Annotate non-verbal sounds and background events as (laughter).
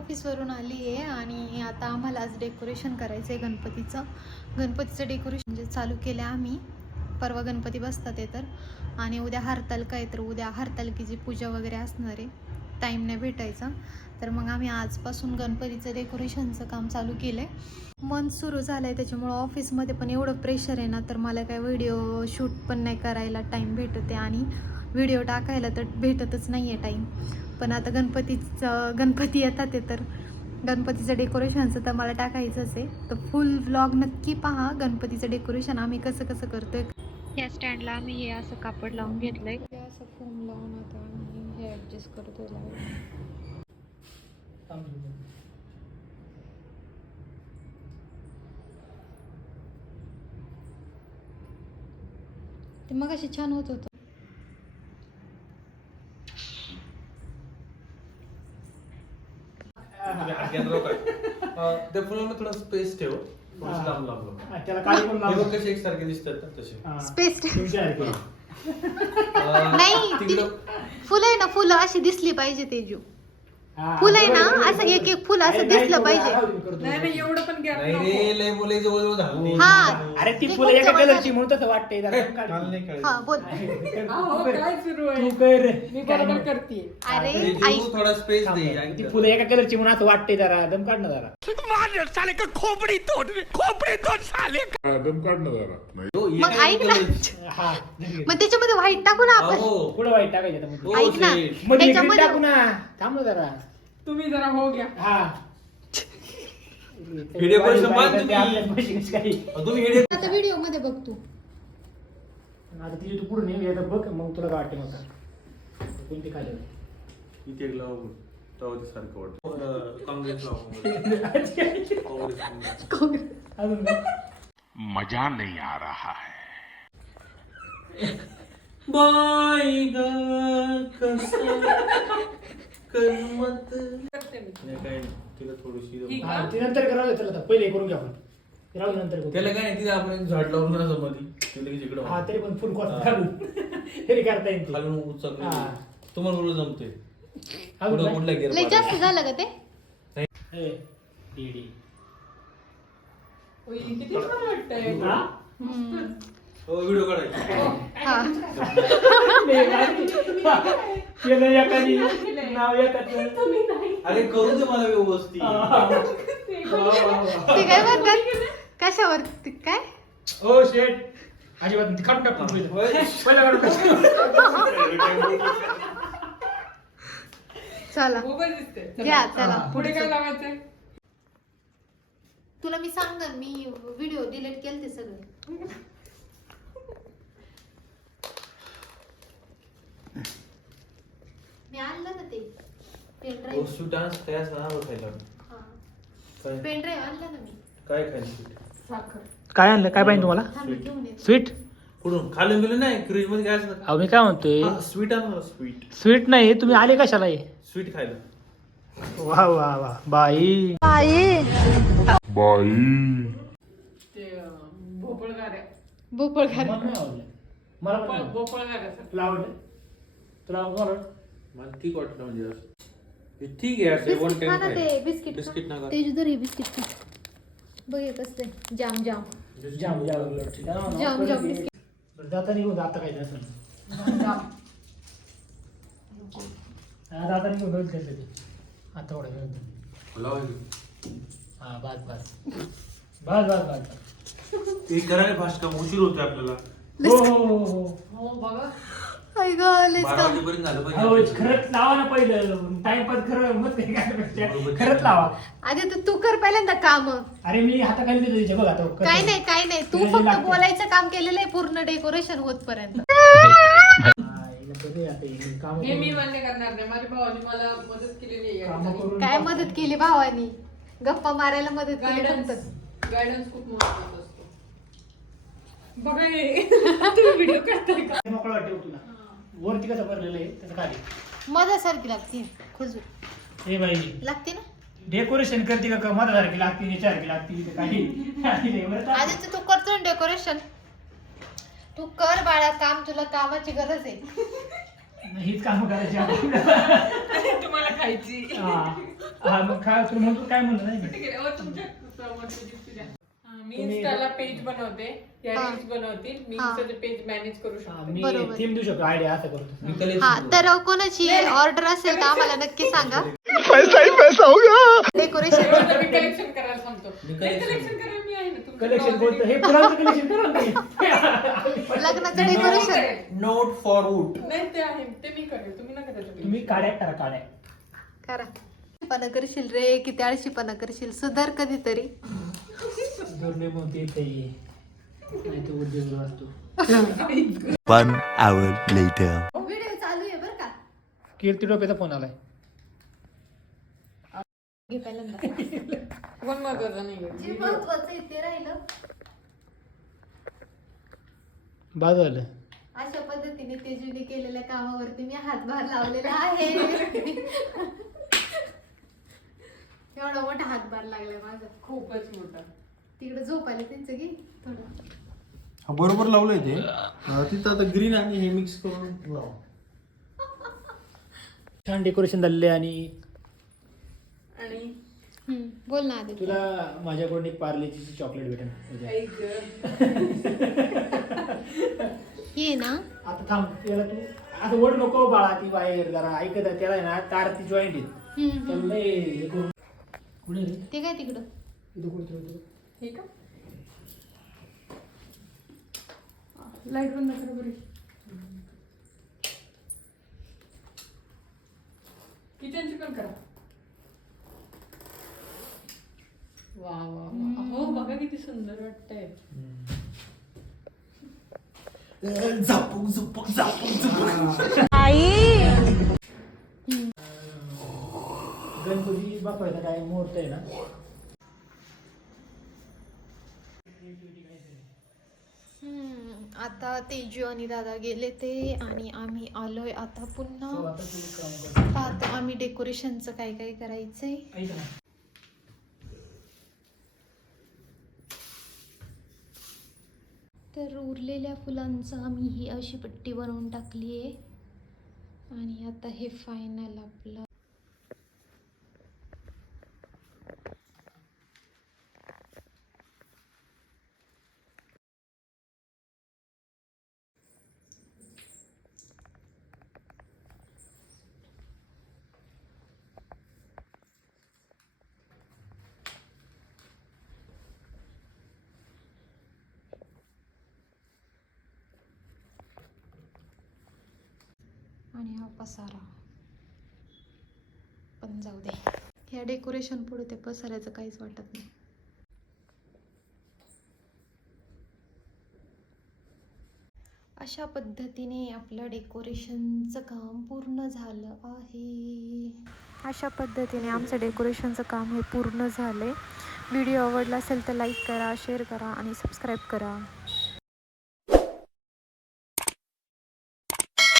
ऑफिसवरून आली आहे आणि आता आम्हाला आज डेकोरेशन करायचं आहे गणपतीचं. गणपतीचं डेकोरेशन म्हणजे चालू केलं आहे आम्ही. परवा गणपती बसतात आहे तर. आणि उद्या हरतालिका आहे तर उद्या हरतालिकेची पूजा वगैरे असणार आहे. टाईम नाही भेटायचा. तर मग आम्ही आजपासून गणपतीचं डेकोरेशनचं काम चालू केलं आहे मंथ सुरू झालं आहे त्याच्यामुळं ऑफिसमध्ये पण एवढं प्रेशर आहे ना तर मला काय व्हिडिओ शूट पण नाही करायला टाईम भेटते आणि व्हिडिओ टाकायला तर भेटतच नाही आहे टाईम पण आता गणपतीचं गणपती येतात ते तर. गणपतीचं डेकोरेशनचं तर मला टाकायचंच आहे. तर फुल व्लॉग नक्की पहा गणपतीचं डेकोरेशन आम्ही कसं कसं करतोय. या स्टँडला आम्ही हे असं कापड लावून घेतलंय. असं फोम लावून आता आम्ही हे ॲडजस्ट करतोय लावून. ते मग अशी छान होत होतं. थोडा स्पेस ठेव थोडंसं लांब लांब लांब. त्याला काळी पण हे बघ लावलं. कसे एकसारखे दिसतात ना तसे हा. स्पेस तुमच्या सारखे. अं, नाही ती फुलं आहे ना फुलं अशी दिसली पाहिजे तेजू हा, फुलं आहे ना. असं एक- एक फुल असं दिसलं पाहिजे. नाही नाही एवढं पण गॅप नाही नको रे लय मुले जवळ जवळ झाली हा. अरे ती फुलं एका. कलरची म्हणून तसं वाटतंय जरा. काढ. मला नाही कळलं. हा बोल अहो, (laughs) तू कर. काय सुरू तू आहे कर. मी काय बरोबर नाही. करते अरे ते जीव ऐक थोडा स्पेस. दे ती. फुलं एका कलरची म्हणून असं वाटतंय जरा दम काढ ना जरा दम काढणं जरा मग काय ऐक ना. हा मग त्याच्यामध्ये व्हाईट टाकू ना आपण. अहो, पुढं वाईट टाकायचं आता. हो, ऐक ना. green त्याच्यामध्ये- ना. थांब ना जरा. तुम्ही जरा हो घ्या. हा. व्हिडिओ काही. अहो, तुम्ही आता मध्ये बघ तू. आता तिथे तू पुढे बघ मग तुला काय वाटते मग कोणती खाली इथे एक लाव तेव्हा ते सारखं वाटतं. अं, काँग्रेस लाव (laughs) काँग्रेस अजून काय? मजा नहीं आ रहा है बाई करमत. तिला थोडीशी. हा, ते नंतर करावं आता पहिले करून घ्या आपण ते राहू दे नंतर करू. त्याला काय नाही तिथे आपण एक झाड लावून ना मध्ये ते लगेच इकडं हा तरी पण फुल कॉस्ट हा. घालून तरी करता येईल ते. खालून उचल हा. तुम्हाला बरोबर जमते गेअर जास्त झालं का ते हे, DD. होय, किती छान वाटतंय हा? हम्म. व्हिडिओ काढायचा हा नाही, नाही. केलं एकाने, नाव एकाचं. अरे करू दे मला व्यवस्थित हा. वा, वा, वा. ते काय म्हणतात कशावर ते काय ओ शेट अजिबात नाही. काढून टाक तुम्ही पहिलं. होय. पहिलं काढून टाक. चला दिसते चला. घ्या चला हा. पुढे काय लावायचंय तुला मी सांगन मी व्हिडिओ डिलीट केले ते सगळे. मी आणलं ना ते पेन हो, ड्राईव्ह स्वीट डान्स काय असं नाव खायला. काय? पेन ड्राईव्ह आणलं ना मी. काय खायला स्वीट साखर. काय आणलं? काय पाहिजे तुम्हाला? थांब मी घेऊन येते. स्वीट कुठून? खाल्लं बिलं नाही? फ्रीजमध्ये काय अहो मी काय म्हणतोय? स्वीट आण मला स्वीट स्वीट नाही तुम्ही आले कशाला हे? स्वीट खायला. वा वा वा. बाई. बाई. ते अं, भोपळ गाड्या भोपळ मला घाल नाही आवडलं. मला पण नाही आवडलं. भोपळ गाड्याचं तुला आवडलं? तुला आवडलं? मला ठीक वाटलं म्हणजे असं. हे ठीक आहे असं वन बिस्किट खा ना ते बिस्किट बिस्किट. नका. तेजू दर हे बिस्किट खा. बघ हे कसं आहे. जाम जाम. जाम जाम. जाम जाम. बिस्किट जाता निघून आता काही नसेल हा, जाता निघून होईल काही तरी. आता थोडं वेळ होतं. हा बस बस. बस बस बस. ते करायला फास्ट काम उशीर होतोय आपल्याला. हो हो हो हो. हो बघा. आई गं, बारा. वाजेपर्यंत झालं पाहिजे. खरंच लावा ना पहिलं. टाइमपास खरं मत काही काय खरंच लावा. आधी तर तू कर पहिल्यांदा काम. अरे मी हाताखाली देतो तिच्या बघ आता कसं. काय नाही काय नाही. तू तुला जे फक्त लागतं. बोलायचं काम केलेलं आहे पूर्ण डेकोरेशन होत पर्यंत हा, हिला बघूया आता हिने कामं हे मी करून- मान्य करणार नाही. माझ्या भावाने मला मदत केलेली कामं आहे करून काय मदत केली भावानी? गप्पा मारायला मदत केली गायडन्स गायडन्स खूप महत्त्वाचा असतो. बघा हे. (laughs) तुम्ही व्हिडिओ करताय का? मोकळं वाटते तुला. वरती कसं भरलेलं आहे त्याचं खाली. मधासारखी लागते खुजूर. हे बाई. लागते ना? डेकोरेशन करते का का मधासारखी लागते याच्यासारखी लागते इथे काही. बरं आधी तर तू करतो ना डेकोरेशन तू कर बाळा काम तुला कामाची गरज आहे. हीच कामं करायची. आपल्याला. (laughs) तुम्हाला खायची. हा. हा, मग काय तुम्ही म्हणतो काय म्हणलं नाही मी. हा, इन्स्टाला पेज बनवते. या हा. रील्स बनवतील. मी हा. इन्स्टाचे पेज मॅनेज करू हा, शकते. मी बरोबर. थीम देऊ शकतो. आयडिया असं करतो. हा. तर कोणाची ऑर्डर असेल तर आम्हाला नक्की सांगा. डेकोरेशन कलेक्शन (laughs) करायला सांगतो. कलेक्शन करायला मी आहे ना तुमच्याकडे कलेक्शन already. कोणतं? हे फुलांचं कलेक्शन करा ना तुम्ही. (laughs) लग्नाचं डेकोरेशन नोट फॉर वूट नाही ते आहे. ते मी करेल. तुम्ही नका त्याच्यात तुम्ही काड्या करा. काड्या करा. पणा करशील रे किती आळशीपणा करशील? सुधार कधीतरी. दुर्मिळ मोठी ते. नाही तर उद्योग असतो. One hour later. व्हिडिओ चालू आहे बरं का. कीर्ती टोपेचा फोन आलाय. घे पहिल्यांदा. कोण महत्वाचं नाही. जे महत्वाचं आहे ते राहिलं. बाद झालं. अशा पद्धतीने तेजूने केलेल्या कामावरती मी हातभार लावलेला आहे. एवढा मोठा हातभार लागलाय माझा. खूपच मोठा. तिकडे झोपायला त्यांचं घे थोडं. हा बरोबर लावलंय ते. तिथं आता ग्रीन आणि हे मिक्स करून लाव. छान डेकोरेशन झालेले आणि आणि? हम्म, बोल ना आधी तुला माझ्याकडून एक पार्लेची चॉकलेट भेटेल. उद्या. ऐक गं. ये ना. आता थांब त्याला तू असं ओढ नको बाळा ती बाहेर जरा ऐकत आहे त्याला आहे ना तार ती जॉईंट आहे हम्म, हम्म. त्याला लय हे करून कुठे रे. ते काय तिकडं? इथं कुठे. हे का? लाइट बंद करा बरी. किचनची पण करा. वा वा वा. हो बघा किती सुंदर वाटतंय. झापूक झुपूक झापूक झुपूक. गणपती बापायचा काय मुहूर्त आहे ना? हम्म, आता तेजू आणि दादा गेले ते आणि आम्ही आलोय आता पुन्हा. पाहतो आम्ही डेकोरेशनचं काय काय करायचंय. तर उरलेल्या फुलांचं आम्ही ही अशी पट्टी बनवून टाकली आहे आणि आता हे फायनल आपलं. आणि हा पसारा. पण जाऊ दे. ह्या डेकोरेशन पुढे ते पसाऱ्याचं काहीच वाटत नाही. अशा पद्धतीने आपलं डेकोरेशनचं काम पूर्ण झालं आहे. अशा पद्धतीने आमचं डेकोरेशनचं काम हे पूर्ण झालं आहे व्हिडिओ आवडला असेल तर लाईक करा शेअर करा आणि सबस्क्राईब करा.